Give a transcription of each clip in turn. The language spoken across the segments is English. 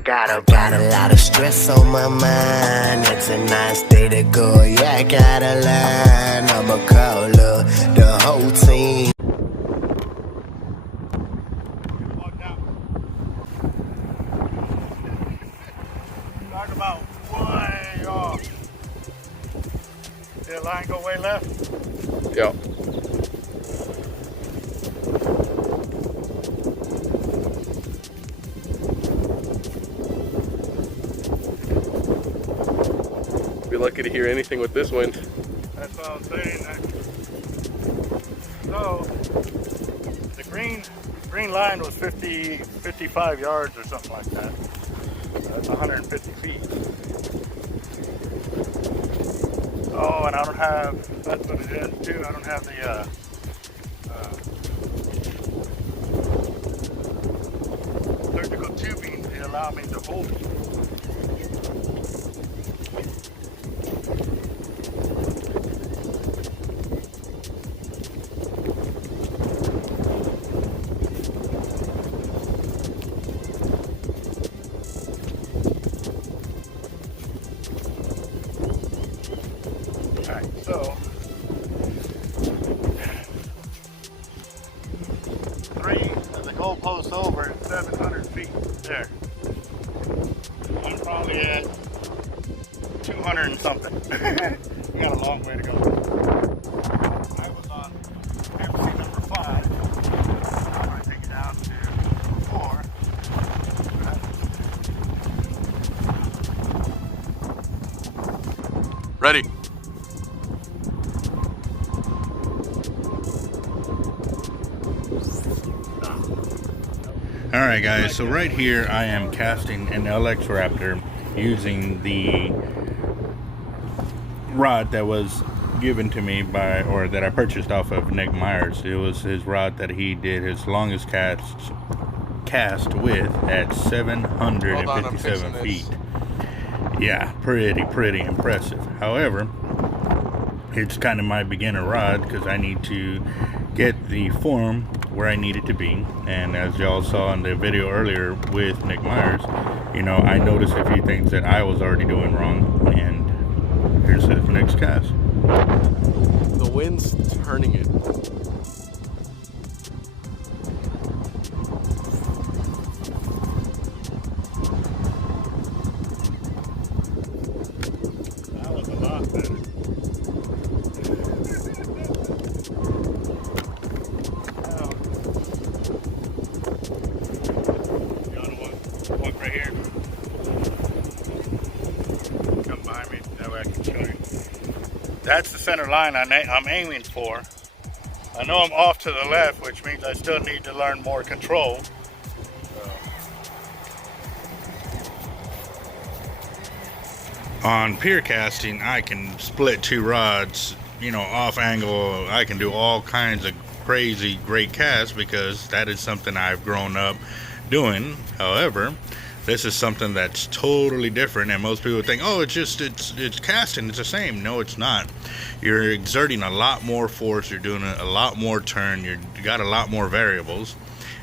got a lot of stress on my mind. It's a nice day to go, yeah, I gotta line. I'ma call up the whole team. Talk about way off. Did the line go way left? Yep. Be lucky to hear anything with this wind. That's what I'm saying. So the green line was 55 yards or something like that. That's 150 feet. Oh, and I don't have, that's what it is too, I don't have the surgical tubing to allow me to hold it. So, 3 of the goalposts over is 700 feet there. I'm probably at 200 and something. We got a long way to go. I was on MC number 5. I'm going to take it down to 4. Ready. Alright guys, so right here I am casting an LX Raptor using the rod that was given to me by, or that I purchased off of Nick Myers. It was his rod that he did his longest cast with at 757 feet. Yeah, pretty impressive. However, it's kind of my beginner rod because I need to get the form where I need it to be. And as y'all saw in the video earlier with Nick Myers, you know, I noticed a few things that I was already doing wrong, and here's his next cast. The wind's turning it. That was a lot better. Right here. Come behind me, that way I can show you. That's the center line I'm aiming for. I know I'm off to the left, which means I still need to learn more control. On pier casting, I can split 2 rods, you know, off angle. I can do all kinds of crazy great casts because that is something I've grown up doing. However, this is something that's totally different, and most people think, oh, it's casting, it's the same. No, it's not. You're exerting a lot more force, you're doing a lot more turn, you got a lot more variables.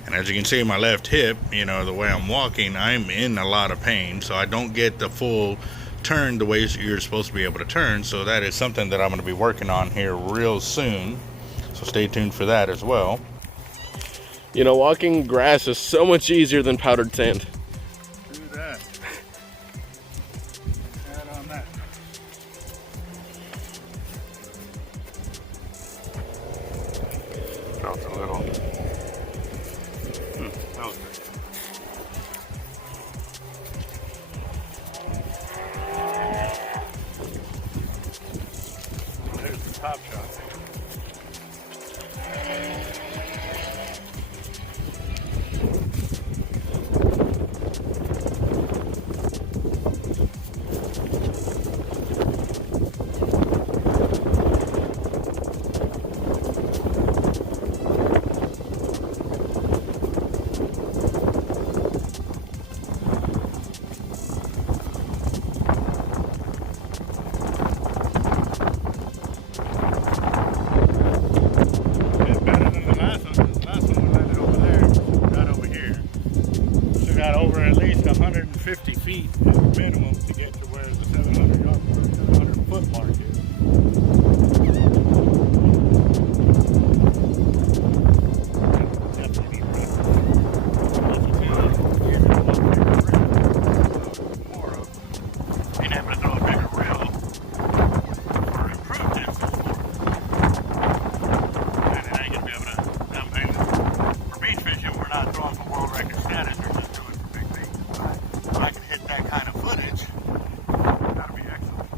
And as you can see in my left hip, you know, the way I'm walking, I'm in a lot of pain, so I don't get the full turn the way you're supposed to be able to turn. So that is something that I'm going to be working on here real soon, so stay tuned for that as well. You know, walking grass is so much easier than powdered sand. Do that. Add on that. Dropped a little. That was good. There's the top shot. feet is the minimum to get to where the 700 foot mark is. Definitely need more of being able to throw a bigger reel for improved distance. And then I can be able to, I mean, for beach fishing, we're not throwing for world record status, we're just doing for big things. If I can hit that kind of footage, that'll be excellent.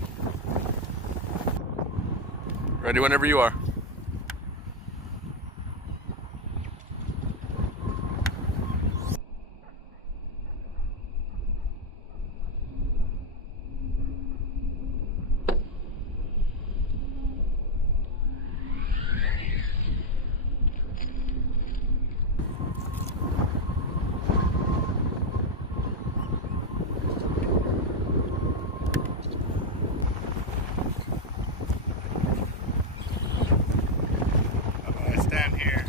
Ready whenever you are. Stand here,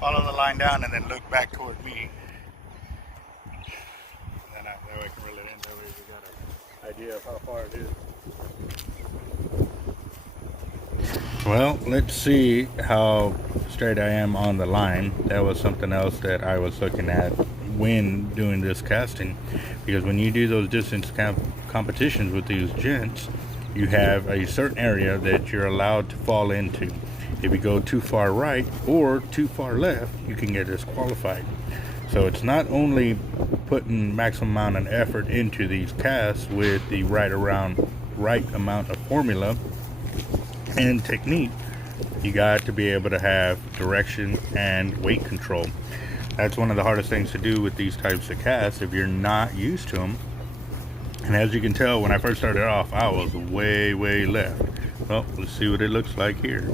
follow the line down, and then look back toward me. And then that way I can reel it in. That way we got an idea of how far it is. Well, let's see how straight I am on the line. That was something else that I was looking at when doing this casting, because when you do those distance competitions with these gents, you have a certain area that you're allowed to fall into. If you go too far right or too far left, you can get disqualified. So it's not only putting maximum amount of effort into these casts with the right amount of formula and technique, you got to be able to have direction and weight control. That's one of the hardest things to do with these types of casts if you're not used to them. And as you can tell, when I first started off, I was way left. Well, let's see what it looks like here.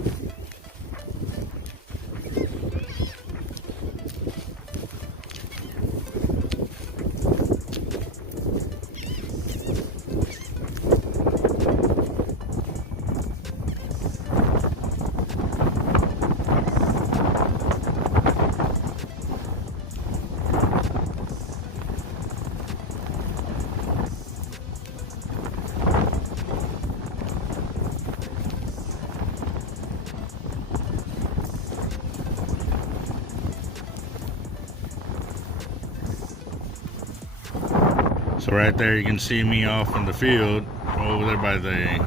So right there you can see me off in the field over there by the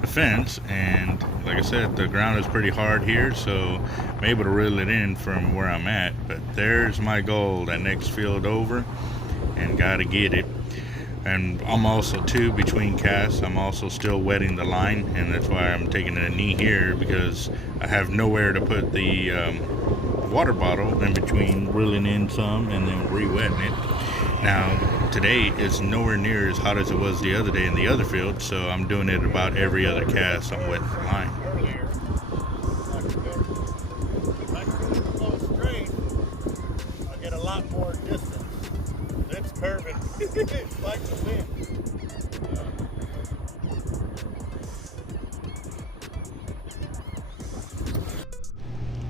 the fence, and like I said, the ground is pretty hard here, so I'm able to reel it in from where I'm at. But there's my goal, that next field over, and gotta get it. And I'm also too, between casts, I'm also still wetting the line, and that's why I'm taking a knee here, because I have nowhere to put the water bottle in between reeling in some and then re-wetting it. Now today is nowhere near as hot as it was the other day in the other field, so I'm doing it about every other cast. I'm wetting the line. Earlier, if I can really flow straight, I'll get a lot more distance. It's curving. It's like the wind.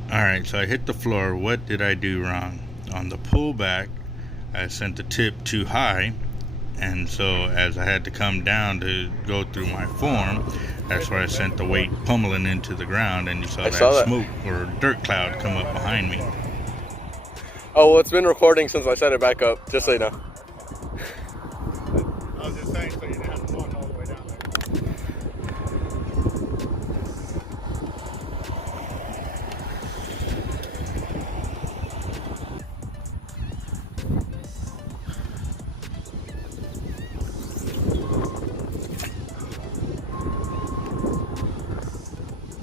Alright, so I hit the floor. What did I do wrong? On the pullback, I sent the tip too high, and so as I had to come down to go through my form, that's where I sent the weight pummeling into the ground, and you saw that smoke or dirt cloud come up behind me. Oh, well, it's been recording since I set it back up, just so you know. I was just saying, so you didn't have to walk all the way down there.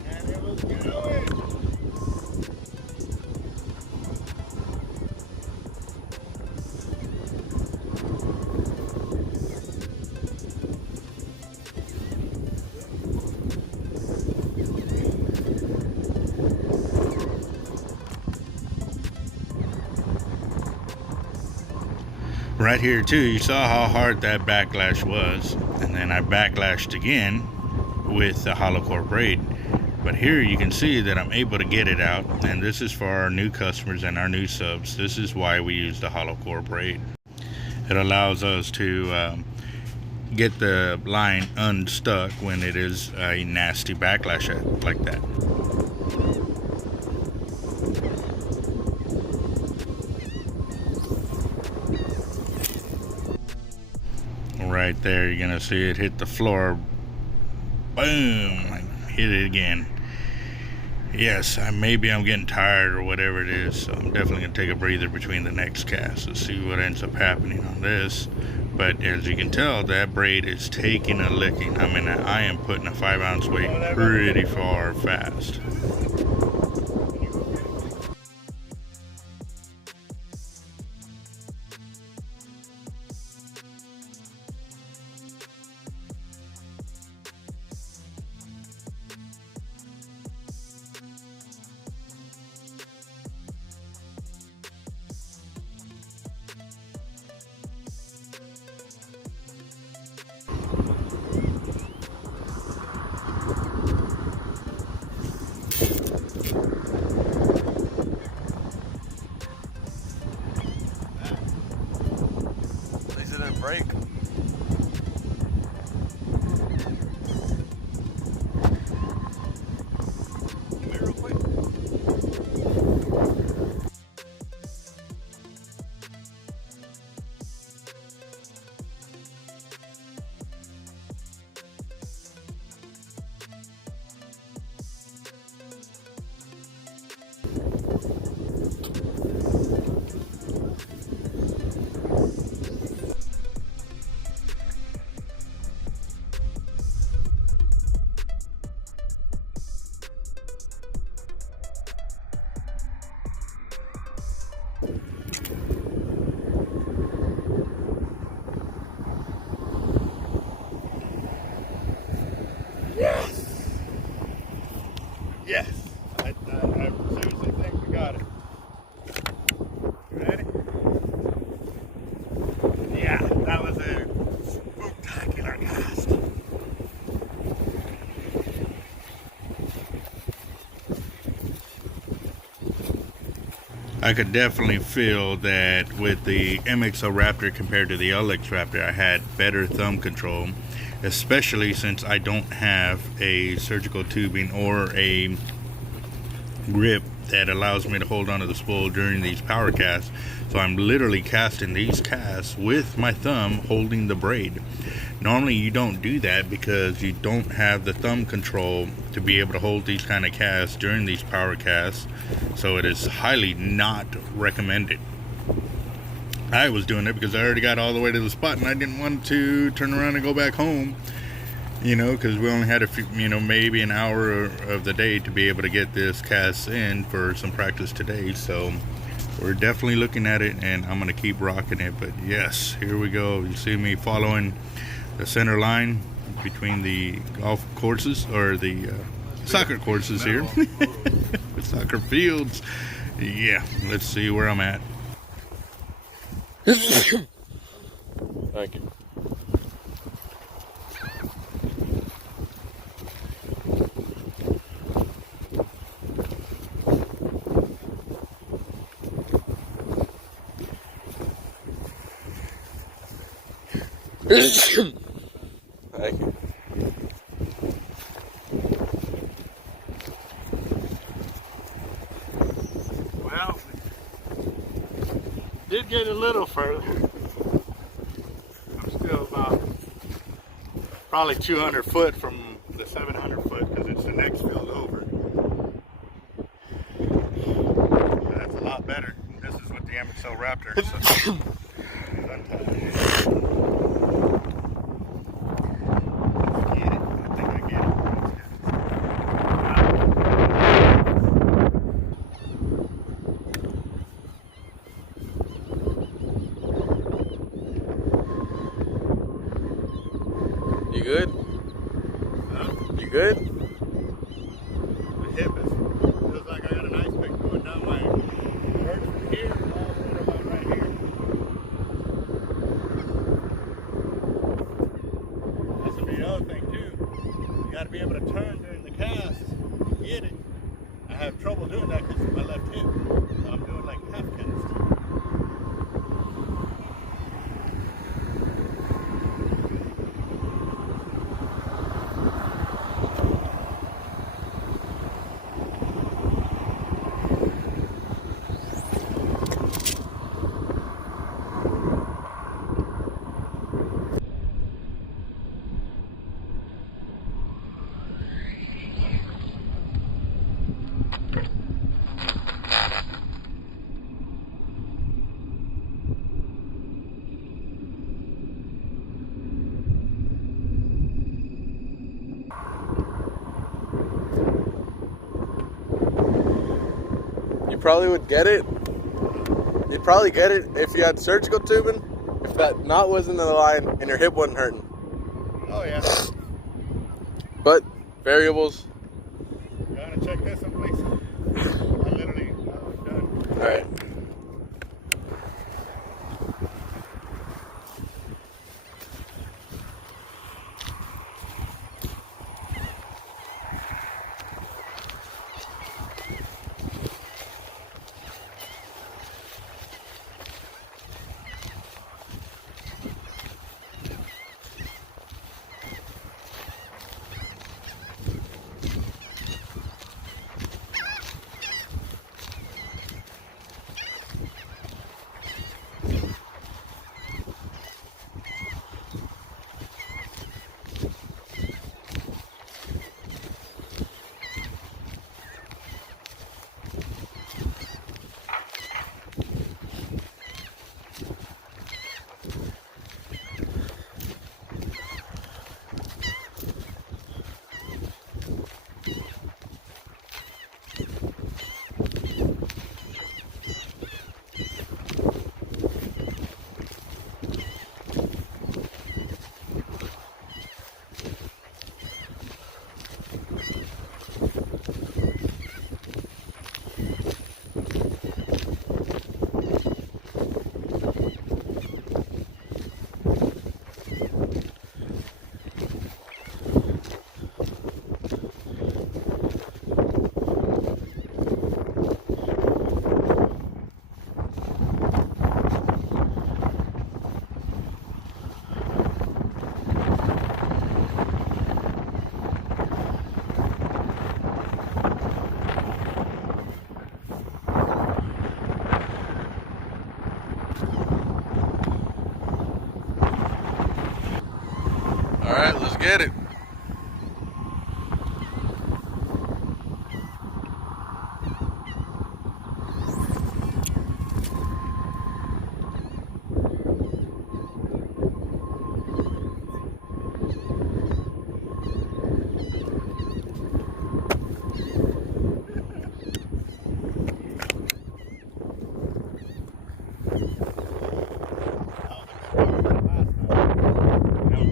And it was going. Right here too, you saw how hard that backlash was, and then I backlashed again with the hollow core braid. But here you can see that I'm able to get it out, and this is for our new customers and our new subs. This is why we use the hollow core braid. It allows us to get the line unstuck when it is a nasty backlash like that. Right there, you're gonna see it hit the floor. Boom! Hit it again. Yes, maybe I'm getting tired or whatever it is, so I'm definitely gonna take a breather between the next cast and see what ends up happening on this. But as you can tell, that braid is taking a licking. I mean, I am putting a 5-ounce weight pretty far fast. Break. Come here real quick. Yes, I seriously think we got it. You ready? Yeah, that was a spectacular cast. I could definitely feel that with the MXO Raptor compared to the LX Raptor, I had better thumb control, especially since I don't have a surgical tubing or a grip that allows me to hold onto the spool during these power casts. So I'm literally casting these casts with my thumb holding the braid. Normally you don't do that because you don't have the thumb control to be able to hold these kind of casts during these power casts. So it is highly not recommended. I was doing it because I already got all the way to the spot and I didn't want to turn around and go back home, you know, because we only had a few, you know, maybe an hour of the day to be able to get this cast in for some practice today. So we're definitely looking at it and I'm going to keep rocking it. But yes, here we go. You see me following the center line between the golf courses or the soccer courses here. Soccer fields. Yeah, let's see where I'm at. Thank you. Thank you. Well, did get a little further. I'm still about probably 200 foot from the 700 foot because it's the next field over. That's a lot better. This is with the MXO Raptor. So You good? Huh? You good? My hip feels like I got an ice pick going down my verge from here all the way to about right here. That's gonna be the other thing too. You got to be able to turn during the cast and get it. I have trouble doing that because of my left hip. So I'm doing like half cast. probably would get it. You'd probably get it if you had surgical tubing, if that knot wasn't in the line and your hip wasn't hurting. Oh yeah. But variables. You wanna check this one, please? I was done. All right. All right, let's get it.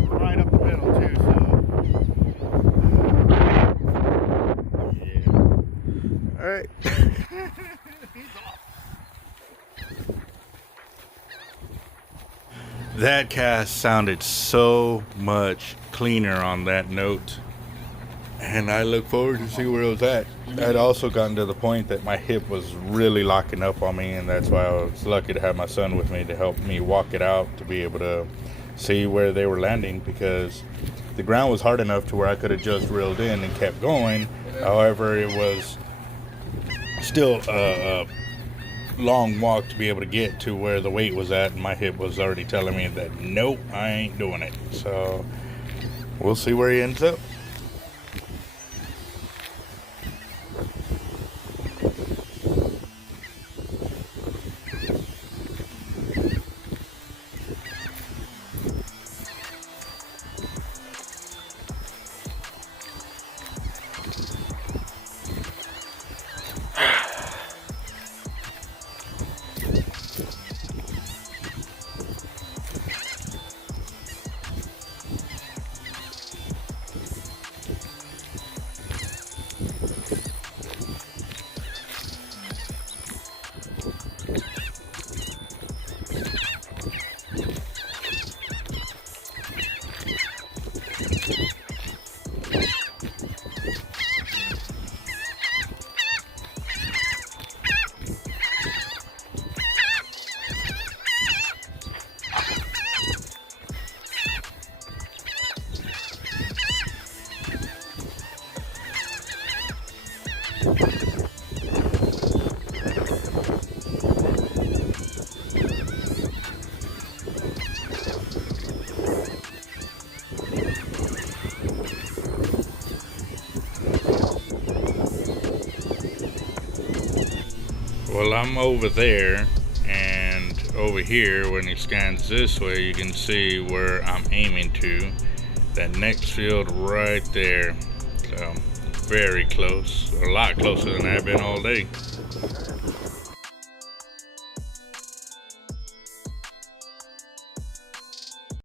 Right up the middle too, so yeah. All right. That cast sounded so much cleaner on that note, and I look forward to see where it was at. I'd also gotten to the point that my hip was really locking up on me, and that's why I was lucky to have my son with me to help me walk it out to be able to see where they were landing, because the ground was hard enough to where I could have just reeled in and kept going. However, it was still a long walk to be able to get to where the weight was at, and my hip was already telling me that nope, I ain't doing it. So we'll see where he ends up. Well, I'm over there, and over here when he scans this way, you can see where I'm aiming to. That next field right there. So very close, a lot closer than I've been all day.